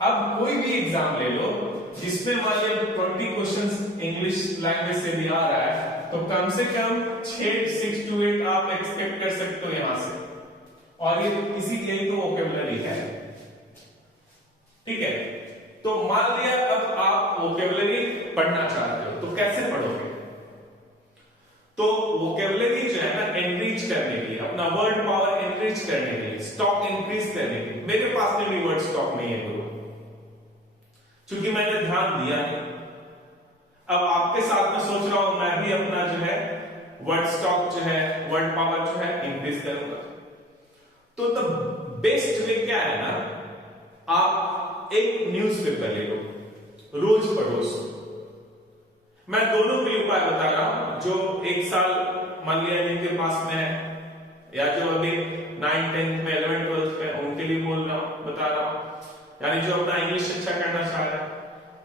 अब कोई भी एग्जाम ले लो जिसमें मान लिया 20 क्वेश्चंस इंग्लिश लैंग्वेज से भी आ रहा है, तो कम से कम 6 to 8 आप एक्सपेक्ट कर सकते हो यहां से, और ये किसी यही तो वोकेबुलरी है। ठीक है, तो मान लिया अब आप वोकेबुलरी पढ़ना चाहते हो तो कैसे पढ़ोगे? तो वोकेबुलरी जो है ना एनरिच करने के लिए, अपना वर्ड पावर एनरिच करने के लिए, स्टॉक इंक्रीज करने के लिए, मेरे पास में भी वर्ड स्टॉक नहीं है गुरु, क्योंकि मैंने ध्यान दिया नहीं। अब आपके साथ में सोच रहा हूं मैं भी अपना जो है वर्ड स्टॉक जो है, वर्ड पावर जो है इंक्रीज करूंगा। तो द बेस्ट वे क्या है ना, आप एक न्यूज़पेपर ले लो, रोज पढ़ो उसको। मैं दोनों के उपाय बता रहा हूं, जो एक साल मान लिया जिनके पास में है, या जो अभी 9th 10th में 11th 12th में उनके लिए बोल रहा हूं, बता रहा हूं, यानी जो अपना इंग्लिश अच्छा करना चाह रहा है,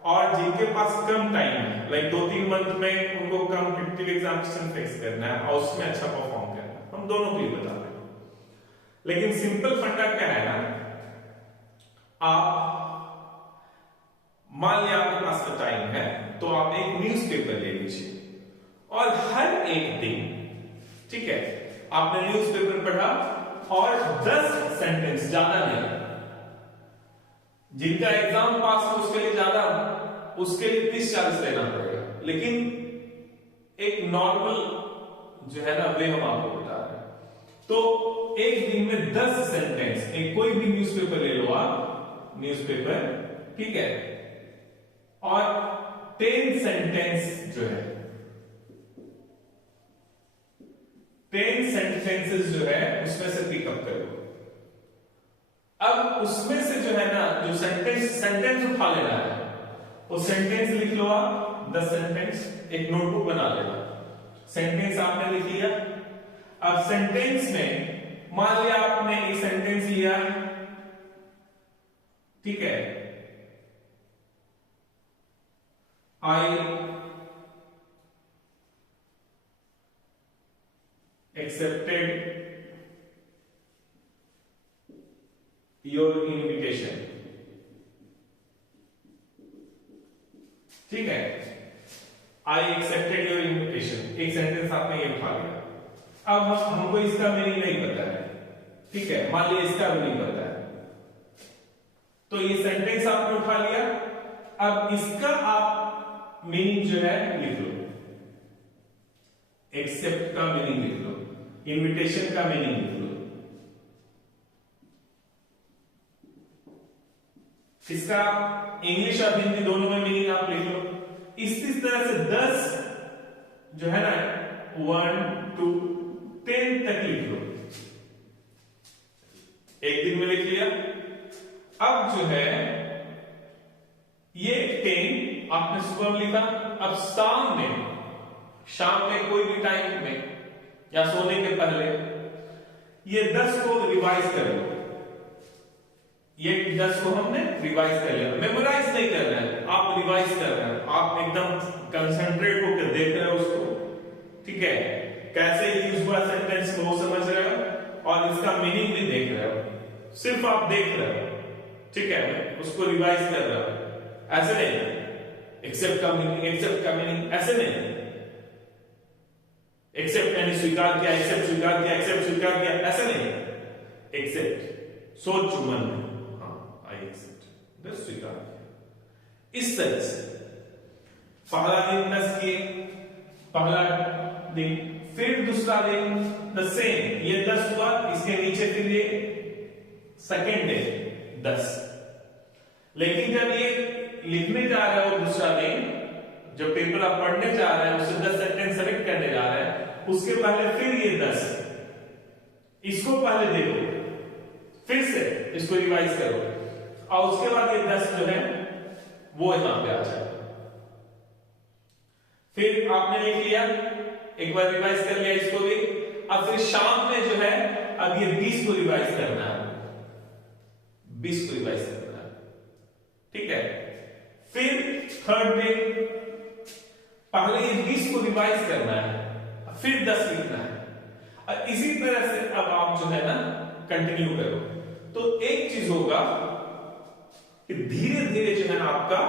और जिनके पास कम टाइम है, लाइक 2-3 मंथ में उनको कॉम्पिटिटिव एग्जामिनेशन फेस करना है और उसमें अच्छा परफॉर्म करना है, हम दोनों के लिए बता रहे हैं। लेकिन सिंपल फंडा क्या है ना, आप मान लिया आपके पास में टाइम है तो आप एक न्यूज़पेपर ले लीजिए और हर एक दिन, ठीक है, आपने न्यूज़पेपर पढ़ा और 10 सेंटेंस, ज्यादा नहीं, जिनका एग्जाम पास हो उसके लिए ज्यादा, उसके लिए 30-40 लेना पड़ेगा, लेकिन एक नॉर्मल जो है ना वे हम आपको बता रहे हैं। तो एक दिन में 10 सेंटेंस, एक कोई भी न्यूज़पेपर ले लो आप, न्यूज़पेपर, ठीक है, और 10 सेंटेंस जो है, 10 सेंटेंसेस जो है उसमें से पिकअप करो। अब उसमें से जो है ना, जो सेंटेंस उठा लेना है, वो सेंटेंस लिख लो आप, 10 सेंटेंस, एक नोटबुक बना लेना, सेंटेंस आपने लिख लिया। अब सेंटेंस में मान लिया आपने एक सेंटेंस लिया, ठीक है, I accepted your invitation, ठीक है, I accepted your invitation, एक सेंटेंस आपने ये उठा लिया। अब हमको इसका मीनिंग नहीं पता है, ठीक है, मान लिया इसका भी नहीं पता है, तो ये सेंटेंस आपने उठा लिया। अब इसका आप मीनिंग जो है लिख लो, एक्सेप्ट का मीनिंग लिख लो, इनविटेशन का मीनिंग लिख लो, इसका इंग्लिश और हिंदी दोनों में मीनिंग आप लिख लो। इस तरह से 10 जो है ना 1 to 10 तक लिख लो, एक दिन में लिख लिया। अब जो है ये 10 आपने सुबह में लिखा, अब शाम में कोई भी टाइम में या सोने के पहले ये 10 को रिवाइज कर लो। ये 10 को हमने रिवाइज कर लिया, मेमोराइज नहीं कर रहे हैं, आप रिवाइज कर रहे हैं, आप एकदम कंसंट्रेट होकर देख रहे हो उसको, ठीक है, कैसे यूज हुआ सेंटेंस को समझ रहे हो और इसका मीनिंग भी देख रहे हो, सिर्फ आप देख रहे हो, ठीक है, उसको रिवाइज कर रहे हो, ऐसे नहीं, एक्सेप्ट का मीनिंग ऐसे नहीं, एक्सेप्ट यानी स्वीकार किया, एक्सेप्ट स्वीकार किया, एक्सेप्ट स्वीकार किया, ऐसे नहीं, एक्सेप्ट सोच मन में, हाँ आई एक्सेप्ट, बस स्वीकार किया, इस तरह से पहला दिन 10 किए, पहला दिन, फिर दूसरा दिन द सेम, ये 10 हुआ, इसके नीचे फिर ये सेकेंड डे 10। लेकिन जब ये लिखने जा रहे हो दूसरा दिन, जो पेपर आप पढ़ने जा रहे हैं उससे 10 सेंटेंस सेलेक्ट करने जा रहे हैं, उसके पहले फिर ये 10, इसको पहले देखो, फिर से इसको रिवाइज करो, और उसके बाद ये 10 जो है वो यहां पे आ जाएगा। फिर आपने लिख लिया, एक बार रिवाइज कर लिया इसको भी, अब फिर शाम में जो है अब ये 20 को रिवाइज करना है, 20 को रिवाइज करना है, ठीक है। फिर थर्ड डे पहले ये 20 को रिवाइज करना है, फिर 10 लिखना है, और इसी तरह से अब आप जो है ना कंटिन्यू करो। तो एक चीज होगा, कि धीरे धीरे जो है ना आपका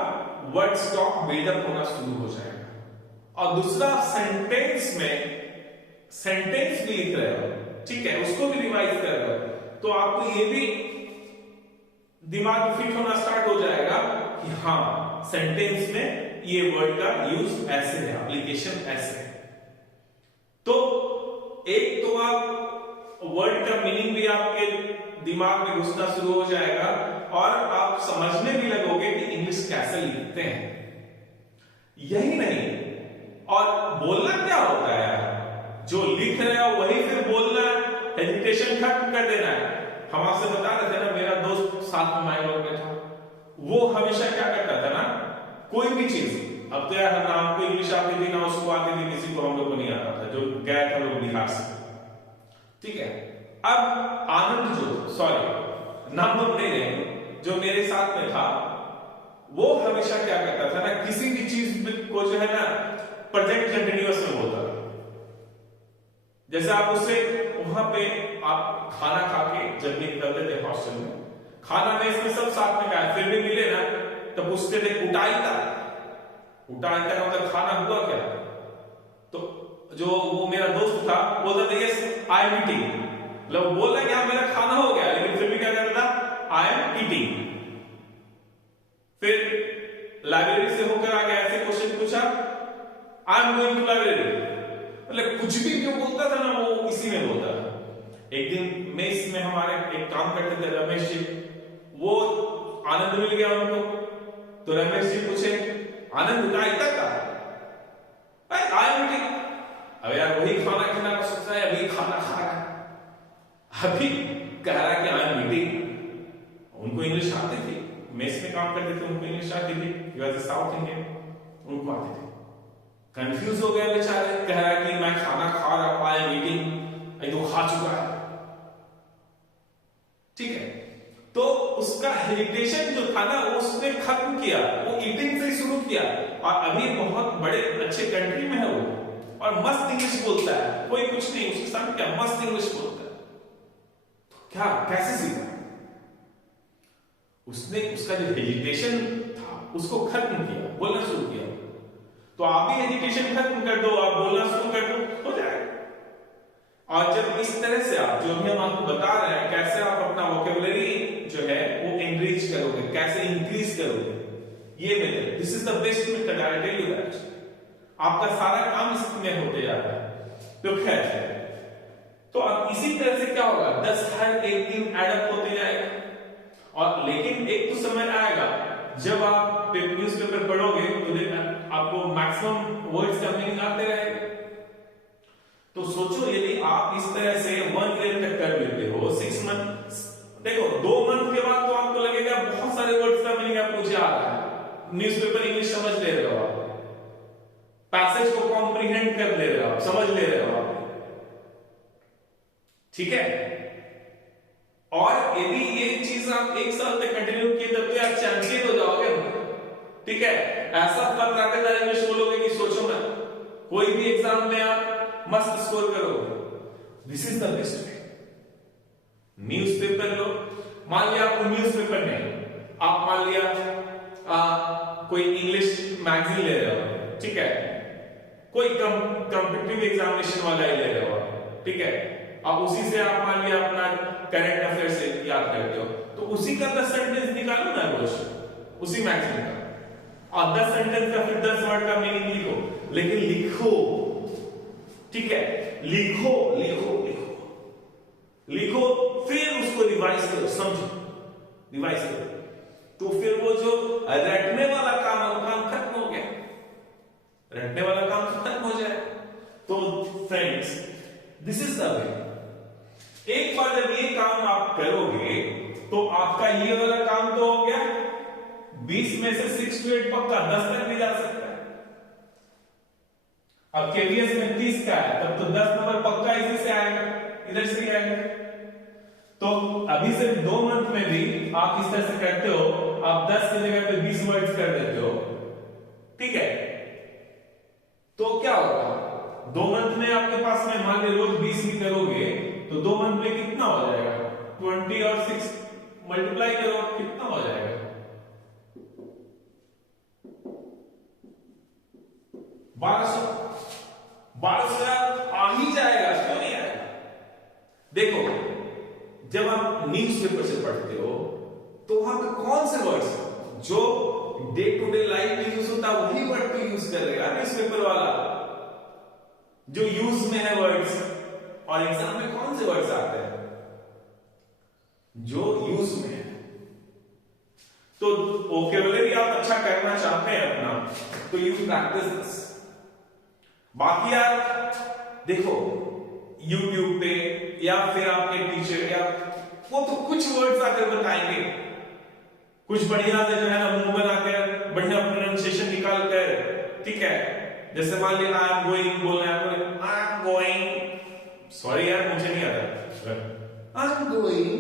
वर्ड स्टॉक बिल्डअप होना शुरू हो जाएगा। और दूसरा, सेंटेंस भी लिख रहे हो, ठीक है, उसको भी रिवाइज कर रहे हो, तो आपको ये भी दिमाग में फिट होना स्टार्ट हो जाएगा कि हाँ, सेंटेंस में ये वर्ड का यूज ऐसे है, एप्लीकेशन ऐसे है। तो एक तो आप वर्ड का मीनिंग भी आपके दिमाग में घुसना शुरू हो जाएगा और आप समझने भी लगोगे कि इंग्लिश कैसे लिखते हैं। यही नहीं, और बोलना क्या होता है यार, जो लिख रहे हो वही फिर बोलना है, हेजिटेशन खत्म कर देना है। हम आपसे बता रहे थे ना, मेरा दोस्त साथ में माइग्रेन में था, वो हमेशा क्या करता था ना, कोई भी चीज, अब तो यार ना हमको इंग्लिश आती थी ना उसको आती थी, किसी को हम लोग को नहीं आता था, जो गया था लोग बिहार से, ठीक है। अब आनंद जो, सॉरी नाम तो नहीं रहे, जो मेरे साथ में था, वो हमेशा क्या करता था ना, किसी भी चीज को जो है ना प्रेजेंट कंटिन्यूअस में बोलता था। जैसे आप उससे वहां पे आप खाना खा के जब निकलते थे हॉस्टल में, खाना में इसमें सब साथ में खाया, फिर भी मिले ना तो पूछते थे उठाईता का मतलब खाना हुआ क्या? तो जो वो मेरा दोस्त था बोलता था यस आई एम ईटिंग, मतलब बोल रहा है कि हाँ मेरा खाना हो गया, लेकिन फिर भी क्या कहता था, आई एम ईटिंग। फिर लाइब्रेरी से होकर आ गया, ऐसे क्वेश्चन पूछा, I am going to library, मतलब कुछ भी जो बोलता था ना वो इसी में बोलता था। एक दिन मेस में हमारे एक काम करते थे रमेश जी, वो आनंद मिल गया उनको, तो रमेश जी पूछे आनंद उठाईता का, आई एम ईटिंग। अब यार वही खाना खाना का सोच रहा है, अभी खाना खा रहा है, अभी कह रहा है कि आई एम ईटिंग। उनको इंग्लिश आती थी, मेस में काम करते थे, उनको इंग्लिश आती थी, he was a south Indian, उनको आती थी। कंफ्यूज हो गया बेचारे, कह रहा है कि मैं खाना खा रहा हूं, आई एम ईटिंग, ये तो खा चुका है, ठीक है। तो उसका हेजिटेशन जो था ना वो उसने खत्म किया, वो ईटिंग से शुरू किया, और अभी बहुत बड़े अच्छे कंट्री में है वो, और मस्त इंग्लिश बोलता है, कोई कुछ नहीं उसके साथ, क्या मस्त इंग्लिश बोलता है। तो क्या, कैसे सीखा उसने? उसका जो हेजिटेशन था उसको खत्म किया, बोलना शुरू किया। तो आप भी हेजिटेशन खत्म कर दो, आप बोलना शुरू कर दो, हो जाएगा। और जब इस तरह से आप, जो भी हम आपको बता रहे हैं, कैसे आप अपना वोकेबुलरी जो है वो एनरिच करोगे, कैसे इंक्रीज करोगे, ये method, this is the best method, I tell you that. आपका सारा काम इसमें होते जाता है। तो खैर, तो अब इसी तरह से क्या होगा, 10 हर एक दिन एडअप होते जाएगा। और लेकिन एक तो समय आएगा जब आप न्यूज़पेपर पढ़ोगे तो आपको मैक्सिमम वर्ड्स का मीनिंग आते रहेगा। तो सोचो यदि आप इस तरह से 1 ईयर तक कर लेते हो, 6 मंथ, देखो 2 मंथ के बाद तो आपको लगेगा बहुत सारे वर्ड्स का मीनिंग आपको मुझे आ रहा है, न्यूज़पेपर इंग्लिश समझ ले रहे हो आप, पैसेज को कॉम्प्रिहेंड कर ले रहे हो आप, समझ ले रहे हो आप, ठीक है। और यदि ये चीज आप 1 साल तक कंटिन्यू किए तब तो आप चैंपियन हो जाओगे, ठीक है। ऐसा फल रखा इंग्लिश बोलोगे कि सोचो ना, कोई भी एग्जाम में आप मस्त स्कोर करोगे। This is the best way. Newspaper लो, मान लिया आपको न्यूज़पेपर नहीं, आप मान लिया कोई इंग्लिश मैगजीन ले रहे हो, ठीक है, कोई कॉम्पिटिटिव एग्जामिनेशन वाला ही ले रहे हो, ठीक है। अब उसी से आप मान लिया अपना करंट अफेयर से याद करते हो, तो उसी का 10 सेंटेंस निकालो ना रोज, उसी मैगजीन का, और 10 सेंटेंस का फिर 10 वर्ड का मीनिंग लिखो, लेकिन लिखो, ठीक है, लिखो लिखो लिखो लिखो, फिर उसको रिवाइज करो, समझो, रिवाइज करो, तो फिर वो जो रटने वाला काम है वो काम खत्म हो गया, रटने वाला काम खत्म हो जाए। तो friends, this is the way. एक बार जब ये काम आप करोगे तो आपका ये वाला काम तो हो गया, 20 में से 6 to 8 पक्का, 10 तक भी जा सकता है। अब केवीएस में 30 का है, तब तो 10 नंबर पक्का इसी से आएगा, इधर से ही आएगा। तो अभी से 2 मंथ में भी आप इस तरह से करते हो, आप 10 की जगह पे 20 वर्ड्स कर देते हो, ठीक है। तो क्या होगा, 2 मंथ में आपके पास में मान लीजिए रोज 20 ही करोगे तो 2 मंथ में कितना हो जाएगा, 20 और 6 मल्टीप्लाई करो, कितना हो जाएगा, 1200 आ ही जाएगा, क्यों नहीं आएगा? देखो, जब आप न्यूज़पेपर से पढ़ते हो तो वहां पे कौन से वर्ड्स जो डे टू डे लाइफ में यूज होता है वही वर्ड को यूज करेगा न्यूज़पेपर वाला, जो यूज में है वर्ड्स। और एग्जाम में कौन से वर्ड्स आते हैं जो यूज में है। तो वोकैबुलरी आप अच्छा करना चाहते हैं अपना, तो यू प्रैक्टिस दिस। बाकी यार देखो, YouTube पे या फिर आपके टीचर या वो तो कुछ वर्ड्स आकर बताएंगे, कुछ बढ़िया से जो है ना मुंह बनाकर बढ़िया प्रोनाउंसिएशन निकाल कर, ठीक है। जैसे मान लिया आई एम गोइंग बोलना है, आई एम गोइंग, सॉरी यार मुझे नहीं आता, आई एम गोइंग,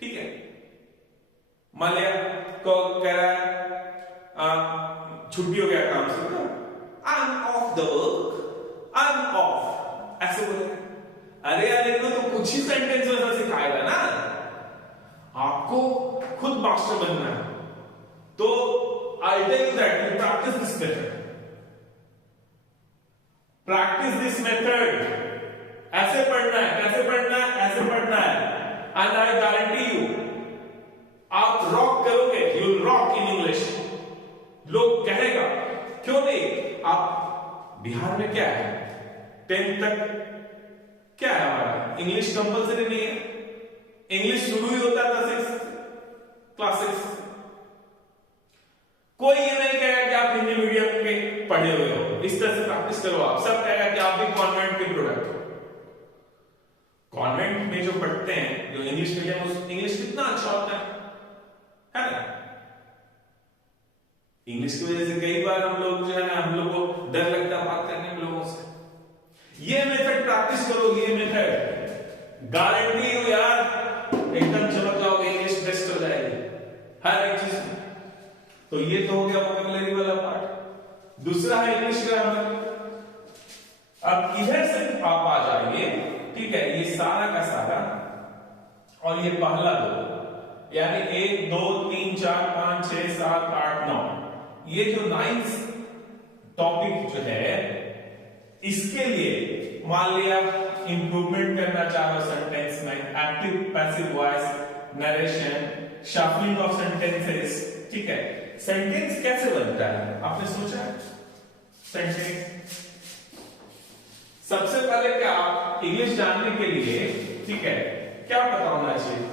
ठीक है। मान लिया को कह रहा है छुट्टी हो गया काम से, I am of the work, I am of, ऐसे बोले। अरे यार इनको तो कुछ ही सेंटेंस वैसा सिखाएगा ना, आपको खुद मास्टर बनना है। तो I tell you that you practice this method, practice this method. ऐसे पढ़ना है, कैसे पढ़ना है, ऐसे पढ़ना है, एंड आई गारंटी यू आप रॉक करोगे, you will rock in English. लोग कहेगा क्यों नहीं, आप बिहार में क्या है 10th तक क्या है हमारा इंग्लिश कंपलसरी नहीं है, इंग्लिश शुरू ही होता था 6th क्लासेस। कोई ये नहीं कहेगा कि आप हिंदी मीडियम के पढ़े हुए हो, इस तरह से प्रैक्टिस करो। आप सब कहेगा कि आप भी कॉन्वेंट के प्रोडक्ट हो। कॉन्वेंट में जो पढ़ते हैं, जो इंग्लिश मीडियम, उस इंग्लिश कितना अच्छा होता है ना। इंग्लिश की वजह से कई बार हम लोग जो है ना, हम लोग को डर लगता है बात करने में लोगों से। ये मेथड प्रैक्टिस करो, ये मेथड गारंटी हो यार एकदम चमक जाओगे, इंग्लिश बेस्ट हो जाएगी हर एक चीज में। तो ये तो हो गया वोकैबुलरी वाला पार्ट। दूसरा है इंग्लिश ग्रामर। अब इधर से आप आ जाइए, ठीक है, ये सारा का सारा और ये पहला दो, यानी 1 2 3 4 5 6 7 8 9, ये जो 9th टॉपिक जो है, इसके लिए मान लिया इंप्रूवमेंट करना चाहो सेंटेंस में, active passive voice, narration, shuffling of sentences, ठीक है। सेंटेंस कैसे बनता है आपने सोचा है? सेंटेंस सबसे पहले क्या, इंग्लिश जानने के लिए, ठीक है, क्या पता होना चाहिए?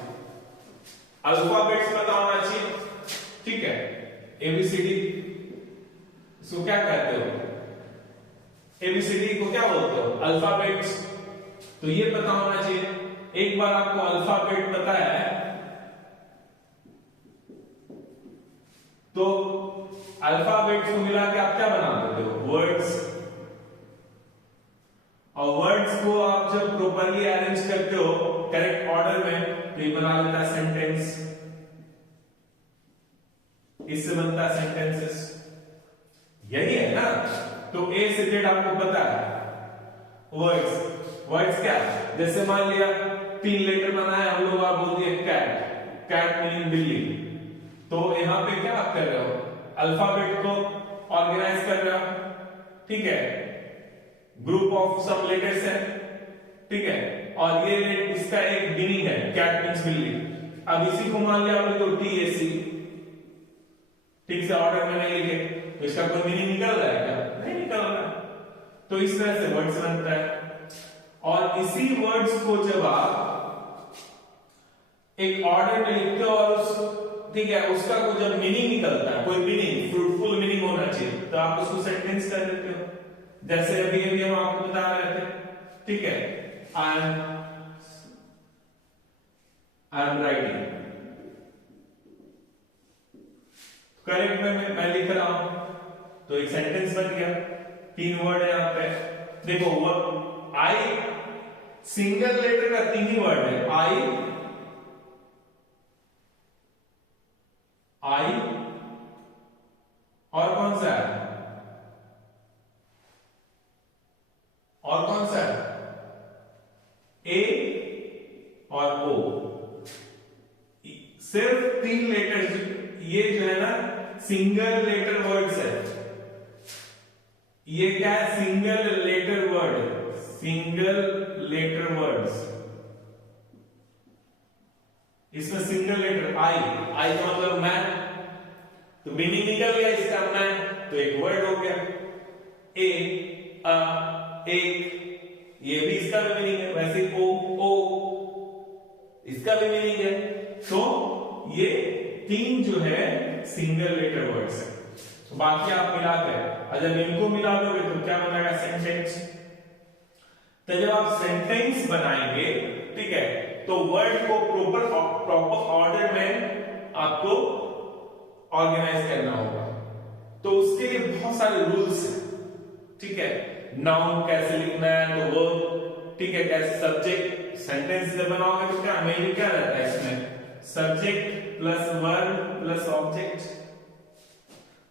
अल्फाबेट्स पता होना चाहिए, ठीक है। एबीसीडी, इसको क्या कहते हो? एबीसीडी को क्या बोलते हो? अल्फाबेट्स। तो ये पता होना चाहिए। एक बार आपको अल्फाबेट पता है तो अल्फाबेट्स को मिला के आप क्या बना देते हो? वर्ड्स। और वर्ड्स को आप जब प्रॉपर्ली अरेंज करते हो करेक्ट ऑर्डर में, तो ये बना लेता है सेंटेंस। इससे बनता है सेंटेंसेस, यही है ना। तो ए से जेड आपको पता है। वर्ड्स, वर्ड्स क्या, जैसे मान लिया 3 लेटर बनाया हम लोग, आप बोल दिए कैट, कैट मीनिंग बिल्ली। तो यहां पे क्या आप कर रहे हो? अल्फाबेट को ऑर्गेनाइज कर रहे हो, ठीक है, ग्रुप ऑफ सम लेटर्स है, ठीक है। और ये इसका एक मीनिंग है, कैट मीन्स बिल्ली। अब इसी को मान लिया हमने तो टीएसी, ठीक से ऑर्डर में नहीं लिखे, तो इसका कोई मीनिंग निकल रहा है क्या? नहीं निकल रहा। तो इस तरह से वर्ड्स बनता है। और इसी वर्ड्स को जब आप एक ऑर्डर में लिखते हो और ठीक है, उसका कोई जब मीनिंग निकलता है, कोई मीनिंग, फ्रूटफुल मीनिंग होना चाहिए, तो आप उसको सेंटेंस कर देते हो। जैसे अभी हम आपको बता रहे थे, ठीक है, आई एम राइटिंग, करेक्ट में मैं लिख रहा हूं, तो एक सेंटेंस बन गया। 3 वर्ड है यहां पे, देखो वो आई सिंगल लेटर का 3 ही वर्ड है, आई और कौन सा है? और कौन सा है? ए और ओ, सिर्फ 3 लेटर्स। ये जो है ना सिंगल लेटर वर्ड्स है, ये क्या है, single letter word, single letter words. इसमें सिंगल लेटर आई, आई का मतलब मैन, तो मीनिंग निकल गया इसका मैन, तो एक वर्ड हो गया। ए, एक, ये भी इसका भी मीनिंग है, वैसे ओ इसका भी मीनिंग है। तो ये तीन जो है सिंगल लेटर वर्ड्स है। तो बाकी आप मिला कर, जब इनको मिला दोगे तो क्या बनेगा, सेंटेंस। तो जब आप सेंटेंस बनाएंगे, ठीक है, तो वर्ड को प्रॉपर ऑर्डर में आपको ऑर्गेनाइज करना होगा। तो उसके लिए बहुत सारे रूल्स हैं, ठीक है। नाउन कैसे लिखना है, तो वर्ब, ठीक है, कैसे सब्जेक्ट, सेंटेंस जब बनाओगे तो क्या मेन क्या रहता है इसमें, subject plus verb plus object.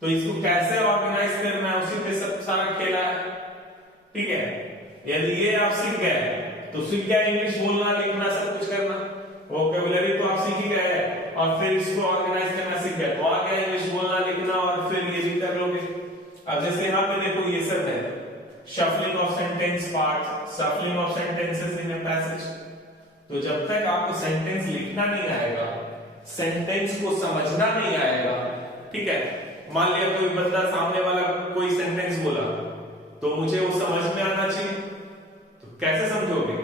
तो इसको कैसे ऑर्गेनाइज करना है उसी पे सब सारा खेला है, ठीक है। यदि ये आप सीख गए तो सीख गए इंग्लिश बोलना लिखना सब कुछ करना, वोकैबुलरी तो आप सीख ही गए, और फिर इसको ऑर्गेनाइज करना सीख गए तो आ गया इंग्लिश बोलना लिखना, और फिर ये भी कर लोगे। अब जैसे यहाँ पे देखो ये सब है, shuffling of sentence part, shuffling of sentences in a passage. तो जब तक आपको सेंटेंस लिखना नहीं आएगा, सेंटेंस को समझना नहीं आएगा, ठीक है, मान लिया कोई बंदा सामने वाला कोई सेंटेंस बोला तो मुझे वो समझ में आना चाहिए, तो कैसे समझोगे,